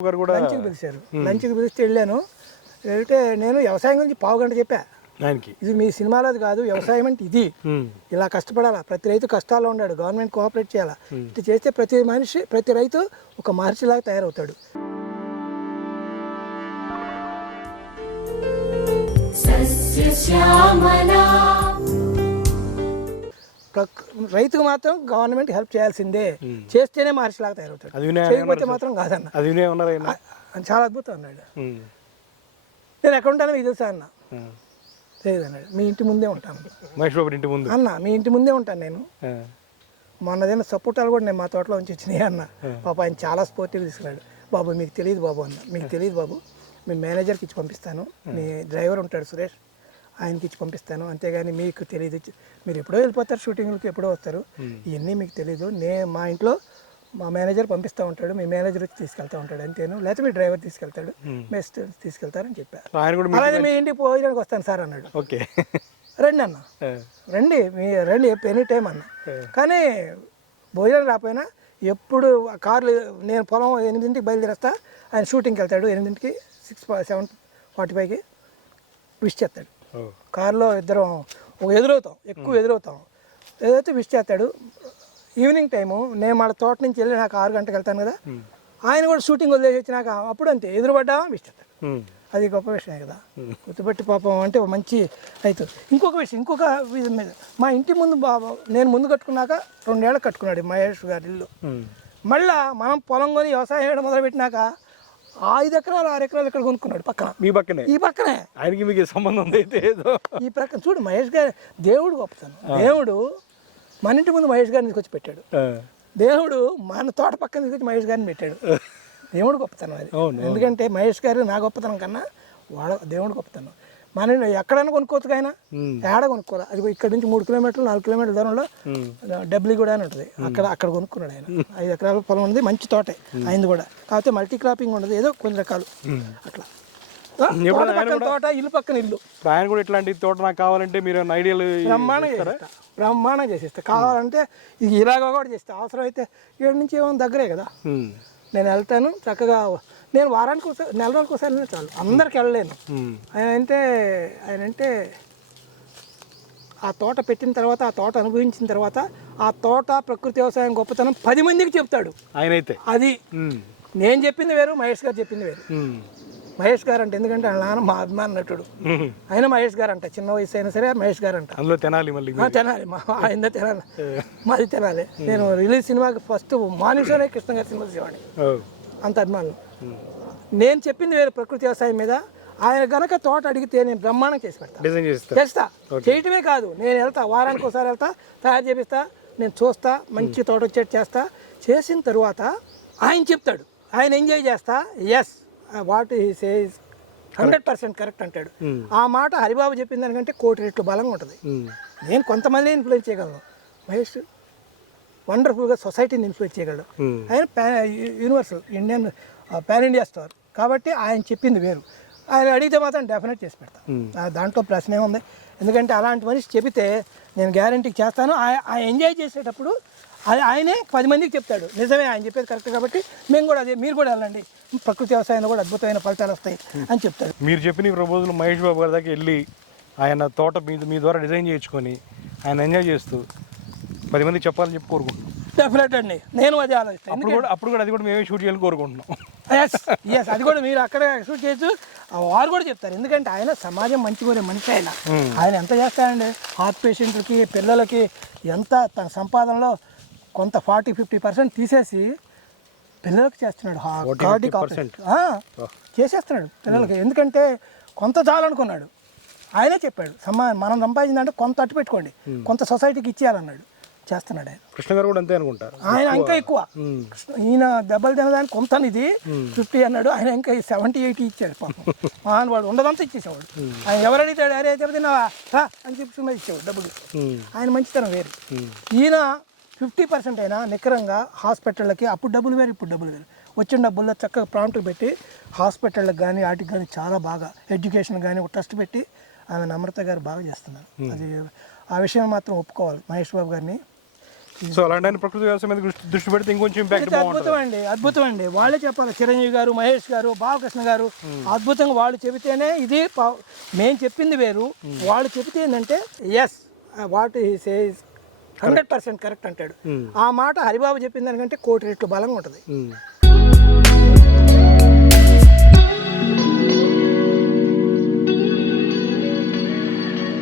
లంచ్కి పిలిచారు. లంచ్కి పిలిస్తే వెళ్ళాను. వెళ్తే నేను వ్యవసాయం గురించి పావుగంట చెప్పా. ఇది మీ సినిమాలోది కాదు, వ్యవసాయం అంటే ఇది, ఇలా కష్టపడాలా, ప్రతి రైతు కష్టాల్లో ఉన్నాడు, గవర్నమెంట్ కోఆపరేట్ చేయాలా, ఇది చేస్తే ప్రతి రైతు ఒక మహర్షిలాగా తయారవుతాడు. రైతుకు మాత్రం గవర్నమెంట్ హెల్ప్ చేయాల్సిందే, చేస్తేనే మహర్షిలాగా తయారవుతాడు, చేయకపోతే మాత్రం కాదన్న. చాలా అద్భుతం అన్నాడు. నేను ఎక్కడ ఉంటానో మీకు తెలుసా అన్న? లేదన్నాడు. మీ ఇంటి ముందే ఉంటాను అన్న, మీ ఇంటి ముందే ఉంటాను నేను. మొన్నదైనా సపోర్టాలు కూడా నేను మా తోటలో ఉంచి వచ్చినాయి అన్న. పాప ఆయన చాలా స్పోర్టివ్ తీసుకున్నాడు. బాబు మీకు తెలియదు బాబు అన్న, మీకు తెలియదు బాబు, మీ మేనేజర్కి ఇచ్చి పంపిస్తాను, మీ డ్రైవర్ ఉంటాడు సురేష్, ఆయనకి ఇచ్చి పంపిస్తాను, అంతేగాని మీకు తెలియదు, మీరు ఎప్పుడో వెళ్ళిపోతారు షూటింగ్లకి, ఎప్పుడో వస్తారు, ఇవన్నీ మీకు తెలీదు. మా ఇంట్లో మా మేనేజర్ పంపిస్తూ ఉంటాడు, మీ మేనేజర్ వచ్చి తీసుకెళ్తూ ఉంటాడు అంతేను, లేకపోతే మీ డ్రైవర్ తీసుకెళ్తాడు, బెస్ట్ తీసుకెళ్తారని చెప్పారు. అలాగే మీ ఇంటికి పోయడానికి వస్తాను సార్ అన్నాడు. ఓకే రండి అన్న, రండి ఎనీ టైం అన్న. కానీ భోజనం రాకపోయినా ఎప్పుడు కార్లు, నేను పొలం 8ంటికి బయలుదేరేస్తా, ఆయన షూటింగ్కి వెళ్తాడు 8ంటికి, 7:45కి విష్ చేస్తాడు. కారులో ఇద్దరం ఎదురవుతాం, ఎక్కువ ఎదురవుతాం, ఏదైతే విష్ చేస్తాడు. ఈవినింగ్ టైము నేను మన తోట నుంచి వెళ్ళి నాకు 6 గంటలకు వెళ్తాను కదా, ఆయన కూడా షూటింగ్ వదిలేసి వచ్చినాక అప్పుడు అంతే ఎదురుపడ్డామా విష్ చేస్తాడు. అది గొప్ప విషయమే కదా, గుర్తుపెట్టి పాపం అంటే మంచి రైతు. ఇంకొక విషయం, మీద మా ఇంటి ముందు నేను ముందు కట్టుకున్నాక 2 ఏళ్ళకి కట్టుకున్నాడు మహేష్ గారి ఇల్లు. మళ్ళా మనం పొలం కొని వ్యవసాయం చేయడం మొదలుపెట్టినాక 5 ఎకరాలు 6 ఎకరాలు ఇక్కడ కొనుక్కున్నాడు పక్కన, ఈ పక్కనే. ఆయనకి మీకు సంబంధం అయితే ఈ ప్రక్కన చూడు మహేష్ గారి దేవుడు గొప్పతనం. దేవుడు మన ఇంటి ముందు మహేష్ గారిని తీసుకొచ్చి పెట్టాడు, దేవుడు మన తోట పక్కన తీసుకొచ్చి మహేష్ గారిని పెట్టాడు. దేవుడు గొప్పతనం అది. ఎందుకంటే మహేష్ గారు నా గొప్పతనం కన్నా దేవుడు గొప్పతనం. మన ఎక్కడైనా కొనుక్కోవచ్చు, ఆయన ఏడ కొనుక్కోవాలి. అది ఇక్కడ నుంచి 3 కిలోమీటర్లు 4 కిలోమీటర్ల దూరంలో డబ్ల్యూ కూడా అని ఉంటుంది, అక్కడ కొనుక్కున్నాడు ఆయన. 5 ఎకరాల పొలం ఉంది, మంచి తోటే ఆయనది కూడా, కాకపోతే మల్టీ క్రాపింగ్ ఉండదు, ఏదో కొన్ని రకాలు అట్లా. తోట ఇల్లు పక్కన ఇల్లు. ఆయన కూడా ఇట్లాంటి తోట నాకు కావాలంటే మీరు ఐడియల్ బ్రహ్మాండంగా చేసేస్తా, కావాలంటే ఇది ఇలాగ కూడా చేస్తా. అవసరం అయితే 7 నుంచి ఏమైనా దగ్గరే కదా, నేను వెళ్తాను చక్కగా. నేను వారానికి ఒకసారి, నెల రోజులకు ఒకసారి వెళ్ళినా చాలు, అందరికి వెళ్ళలేను. ఆయన అంటే ఆ తోట పెట్టిన తర్వాత, ఆ తోట అనుభవించిన తర్వాత, ఆ తోట ప్రకృతి వ్యవసాయం గొప్పతనం 10 మందికి చెప్తాడు ఆయనైతే. అది నేను చెప్పింది వేరు, మహేష్ గారు చెప్పింది వేరు. మహేష్ గారు అంటే ఎందుకంటే ఆయన నాన్న మా అభిమాన నటుడు, ఆయన మహేష్ గారు అంట, చిన్న వయసు అయినా సరే మహేష్ గారు అంట. తినాలి ఆయన తినాలి, మాది తినాలి. నేను రిలీజ్ సినిమాకి ఫస్ట్ మార్నింగ్ షోనే కృష్ణ గారి సినిమా చూసేవాడిని, అంత అభిమానులు. నేను చెప్పింది వేరు ప్రకృతి వ్యవసాయం మీద. ఆయన గనక తోట అడిగితే నేను బ్రహ్మాండం చేసి చేస్తా. చేయటమే కాదు, నేను వెళ్తా, వారానికి ఒకసారి వెళ్తా, తయారు చేపిస్తా, నేను చూస్తా, మంచి తోట వచ్చేట్టు చేస్తా. చేసిన తరువాత ఆయన చెప్తాడు, ఆయన ఎంజాయ్ చేస్తా. Yes, what he says 100% correct అంటాడు. ఆ మాట హరిబాబు చెప్పిన దానికంటే 1,000 రెట్లు బలంగా ఉంటుంది. నేను కొంతమందిని ఇన్ఫ్లుయెన్స్ చేయగలను, మహేష్ వండర్ఫుల్గా సొసైటీని ఇన్ఫ్లుయెన్స్ చేయగలడు. ఆయన universal Indian pan India star కాబట్టి ఆయన చెప్పింది వేరు. ఆయన అడిగితే మాత్రం డెఫినెట్ చేసి పెడతాను, దాంట్లో ప్రశ్న ఏముంది. ఎందుకంటే అలాంటి మనిషి చెబితే నేను గ్యారంటీకి చేస్తాను. ఆయన ఎంజాయ్ చేసేటప్పుడు ఆయనే 10 మందికి చెప్తాడు, నిజమే ఆయన చెప్పేది కరెక్ట్ కాబట్టి మేము కూడా అదే, మీరు కూడా వెళ్ళండి, ప్రకృతి వ్యవసాయంలో కూడా అద్భుతమైన ఫలితాలు వస్తాయి అని చెప్తాడు. మీరు చెప్పిన ప్రపోజల్ మహేష్ బాబు గారి దాకా వెళ్ళి ఆయన తోట మీ ద్వారా డిజైన్ చేయించుకొని ఆయన ఎంజాయ్ చేస్తూ 10 మందికి చెప్పాలని చెప్పి కోరుకుంటున్నాం. డెఫినెట్ అండి, నేను అదే ఆలోచిస్తాను. అప్పుడు కూడా అది కూడా మేమే షూట్ చేయాలని కోరుకుంటున్నాం. ఎస్, అది కూడా మీరు అక్కడ షూట్ చేయొచ్చు, వారు కూడా చెప్తారు. ఎందుకంటే ఆయన సమాజం మంచి కోరే మనిషి. ఆయన ఎంత చేస్తాడండి, హార్ట్ పేషెంట్లకి, పిల్లలకి ఎంత తన సంపాదనలో కొంత 40-50% తీసేసి పిల్లలకు చేస్తున్నాడు. చేసేస్తున్నాడు పిల్లలకి, ఎందుకంటే కొంత చాలనుకున్నాడు. ఆయనే చెప్పాడు, మనం సంపాదించిందంటే కొంత అట్టు పెట్టుకోండి, కొంత సొసైటీకి ఇచ్చేయాలన్నాడు. చేస్తున్నాడు ఆయన. కృష్ణ గారు కూడా అంతే అనుకుంటారు, ఆయన ఇంకా ఎక్కువ. ఈయన దెబ్బలు తినడానికి కొంత ఇది 50 అన్నాడు, ఆయన ఇంకా 70-80 ఇచ్చాడు. పాపం వాడు ఉండదంతా ఇచ్చేసేవాడు. ఆయన ఎవరు అడిగితాడు, అరే దెబ్బ తిన్నావా అని చెప్పి ఇచ్చేవాడు డబ్బులు. ఆయన మంచితనం వేరు. ఈయన 50% అయినా నికరంగా హాస్పిటళ్ళకి, అప్పుడు డబ్బులు వేరు ఇప్పుడు డబ్బులు వేరు, వచ్చిన డబ్బుల్లో చక్కగా ప్రాంప్ట్ పెట్టి హాస్పిటళ్ళకి కానీ వాటికి కానీ చాలా బాగా ఎడ్యుకేషన్ కానీ ఒక ట్రస్ట్ పెట్టి ఆమె నమ్రత గారు బాగా చేస్తున్నారు. అది ఆ విషయం మాత్రం ఒప్పుకోవాలి మహేష్ బాబు గారిని. సో అలాంటి ప్రకృతి వ్యవసాయం మీద దృష్టి పెడితే ఇంకొంచెం ఇంపాక్ట్ బాగుంటుంది. అద్భుతం అండి వాళ్ళే చెప్పాలి. చిరంజీవి గారు, మహేష్ గారు, బాలకృష్ణ గారు అద్భుతంగా వాళ్ళు చెబితేనే ఇది మేము చెప్పింది వేరు, వాళ్ళు చెబితే ఏంటంటే yes what he says 100% correct అంటాడు. ఆ మాట హరిబాబు చెప్పిన దానికంటే కోటి రెట్లు బలంగా ఉంటుంది.